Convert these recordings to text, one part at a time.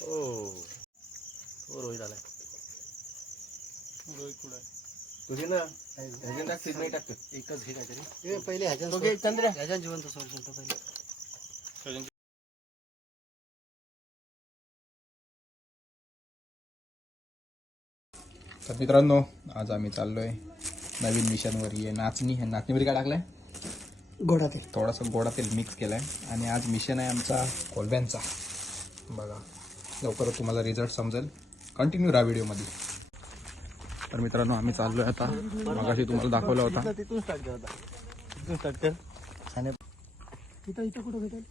हो हो. रोहित आलाय. तुझी ना ह्याच्यात टाकते नाही टाकते. एकच घे काहीतरी. ए, पहिले चंद्र जिवंत तो तर मित्रांनो आज आम्ही चाललोय नवीन मिशनवर. ये नाचणी ह्या नाचणीमध्ये काय टाकलंय? गोडा ते थोडासा गोडा तेल मिक्स केलाय. आणि आज मिशन आहे आमचा कोलब्यांचा बघा लवकरच तुम्हाला रिझल्ट समजेल. कंटिन्यू राहा व्हिडिओमध्ये तर मित्रांनो आम्ही चाललोय आता. मगाशी तुम्हाला दाखवला होता. तिथून स्टार्ट कर आता. तिथून स्टार्ट कर. छान आहे. इथं इथं कुठं भेटेल?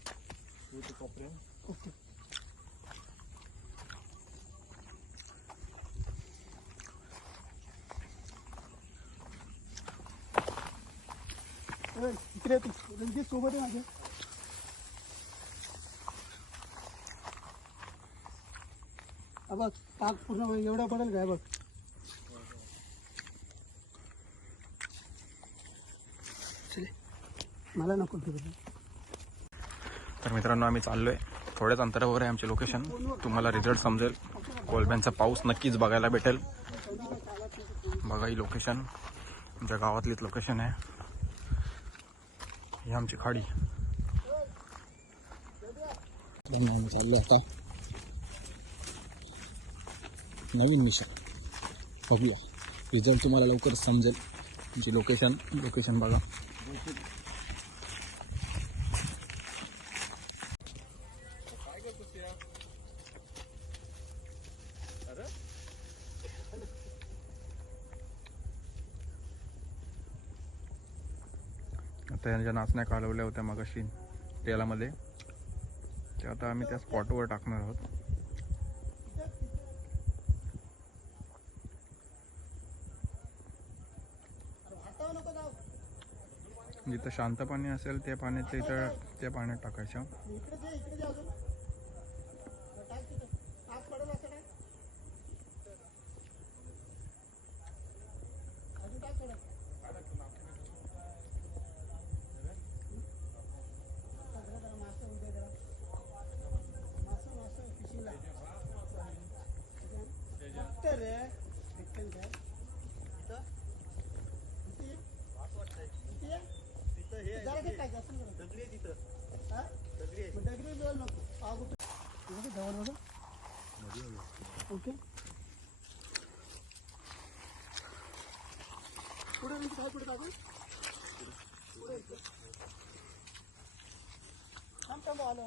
ओके. इकडे रणजित सोबत आहे माझ्या. हा बघ पाक पूर्ण एवढा पडेल काय बघ. मला नको तर मित्रांनो आम्ही चाललोय. थोड्याच अंतरावर आहे आमचे लोकेशन तुम्हाला रिझल्ट समजेल. कोलब्यांचा पाऊस नक्कीच बघायला भेटेल. बघा ही लोकेशन आमच्या गावातलीच लोकेशन आहे. ही आमची खाडी. चाललो आता नवीन मिशन बघूया. रिझल्ट तुम्हाला लवकर समजेल. तुमची लोकेशन लोकेशन बघा. आता यांच्या नाचण्या कालवल्या होत्या मगाशी तेलामध्ये. ते आता आम्ही त्या स्पॉटवर टाकणार आहोत. जिथं शांत पाणी असेल त्या पाण्याच्या इथं त्या पाण्यात टाकायच्या. ओके पुढे म्हणजे काय पुढे टाकू पुढे इथे. थांब थांब आलो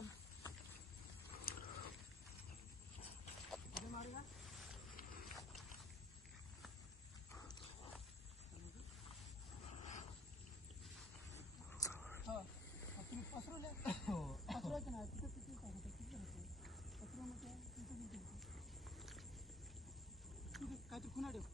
पुढे मारू का? हा. मग तुम्ही पसरवले पसरवायचं नाही 船です。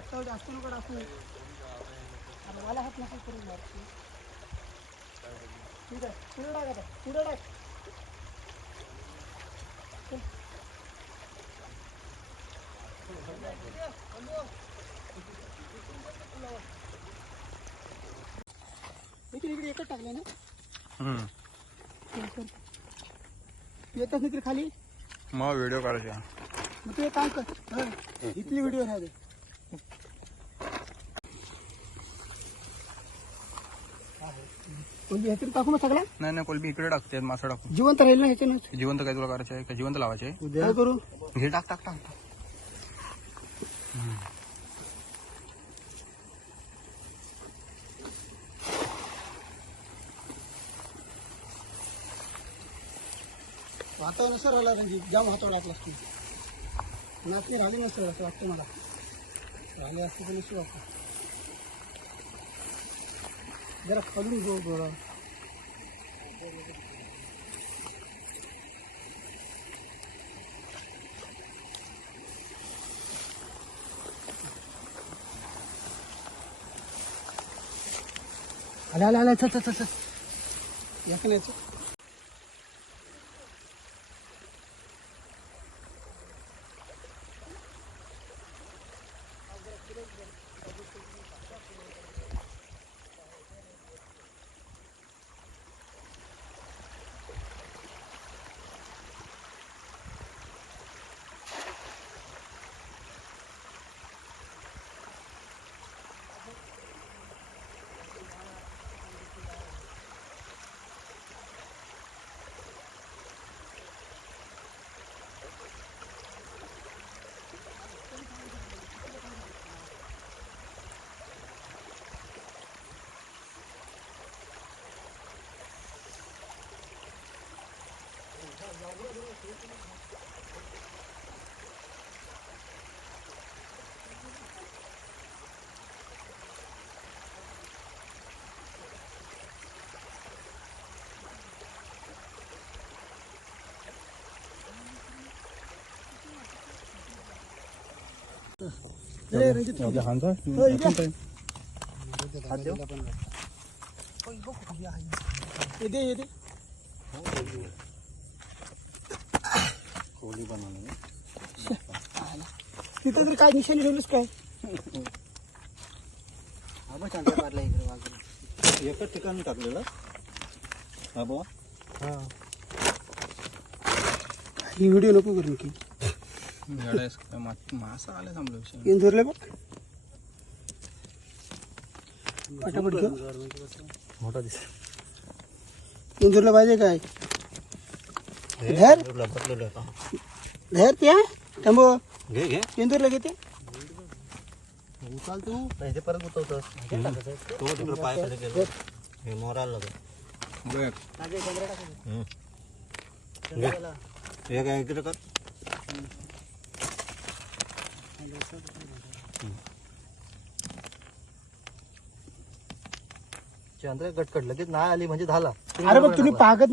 हातावर जास्त नको टाकू अरे मला हात नको करू मार ठीक आहे पुढे टाक आता पुढे टाक इकडे इकडे एकच टाकले ना हम्म. येतच नाही खाली। मग व्हिडिओ काढायचा मग तू एक काम कर। हं, इथली व्हिडिओ राहू म्हणजे ह्याच्यात टाकू ना सगळा? नाही नाही कोलबी इकडे टाकते मासा टाकू जिवंत राहील ना ह्याच्यानं जिवंत काय तुला करायचं आहे? का जिवंत लावायचे आहे? काय करू? घे टाक टाक टाक टाक. हातावर राहिला रणजित जाम हातावर टाकला असतो. नाचणी राहिली नसतं असं वाटतं मला. राहिले असते तर नसतं वाटतं. لا لا જોવું પડે لا لا لا تت تت يا أخي 네, 렌즈 여기 한 살? 어, 이게. 다죠? 어, 이거 그게 아니야. 얘들, 얘들. 어, कोहली बनवलं तिथं तर काय निशाणी ठेवलीस काय एकच ठिकाणी टाकलेलं हा ही। व्हिडिओ नको करू की मासा आला थांबलो विषय इंदोरला बघ पटापट घेऊ मोठा दिस इंदोरला पाहिजे काय धर बदललं आता धर त्या थांबव घे घे उचल तू ते परत उतरतोस तो तिकडे पाय खाली गेलो हे बघ हे काय इकडे कर। चंद्र कटकट लगेच नाही आली म्हणजे झाला. अरे बघ तुम्ही पागत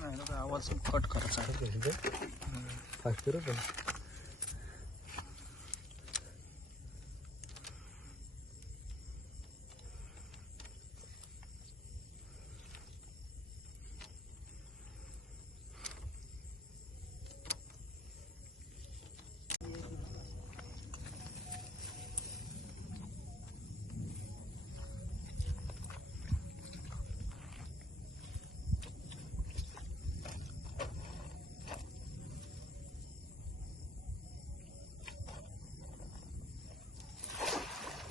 नाही, आवाज कट करायचा आहे. फास्ट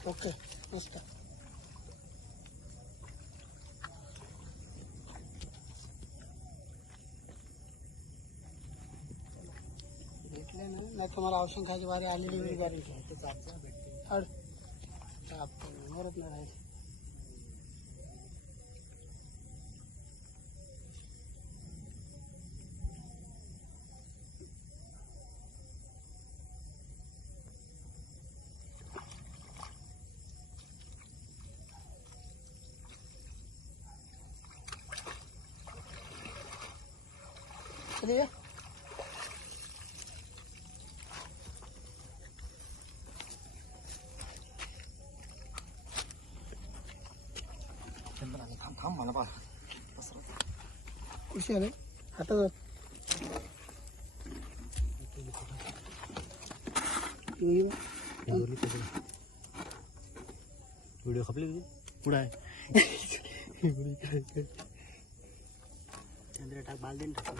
ओके मस्त भेटले ना नाही तुम्हाला औषध खायची वारी आलेली गॅरंटी आहे अड चाप मरत नाही राहील चलिए थांब थांब मला पा खुशी आले हातात व्हिडिओ खपली पुढे आहे चंद्र टाक बाल देन टाक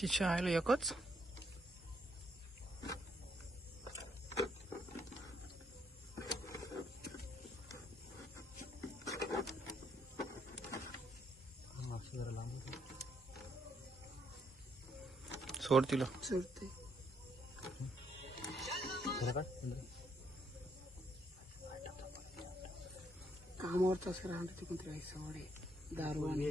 तिच्या आयला एकच? सोड तिला चलते जरा काढ कामावरच राहणार ते कोणतरी आहे दारू आणि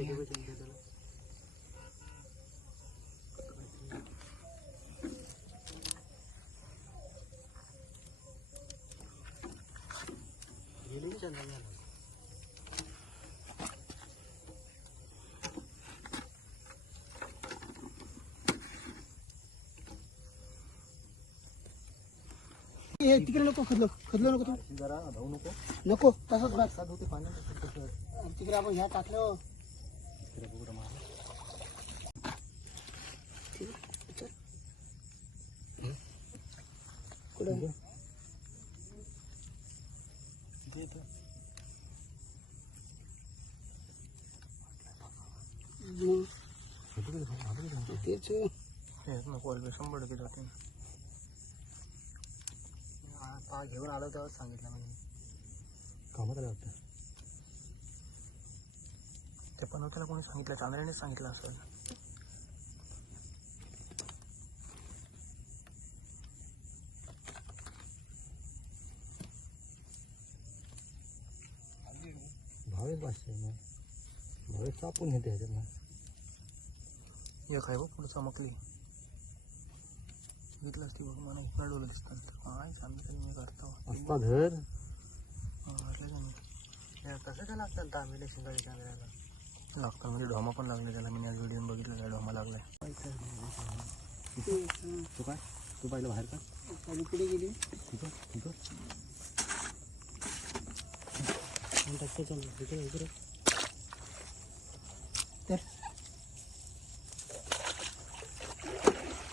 हे. तिकडे नको खदलो खदलो नको तू जरा धावू नको नको तसंच बस पाण्यात कसं आणि तिकडे आपण ह्या टाकलं तिकडे बघू मार कुठं तेच नको शंभर टक्के जाते पा घेऊन आलो तेव्हा सांगितलं म्हणजे. कामात आलं वाटतं ते बनवताना कोणी सांगितलं चांद्र्यानेच सांगितलं असं भावेच भाषे मग भावेच चापून घेते ह्याच्यात ना एक आहे बघ पुढे चमकली. बघितलं असती बघ मला इकडं डोलं दिसतं काय सांगितलं मी करतो असता धर कसं काय लागतं तांबेले शिंगाडी कॅमेऱ्याला लागतं म्हणजे ढोमा पण लागले त्याला मी आज व्हिडिओ बघितलं त्या ढोमा लागलाय तू काय तू पाहिलं बाहेर का आणि गेली टाकते चालू इकडे इकडे तर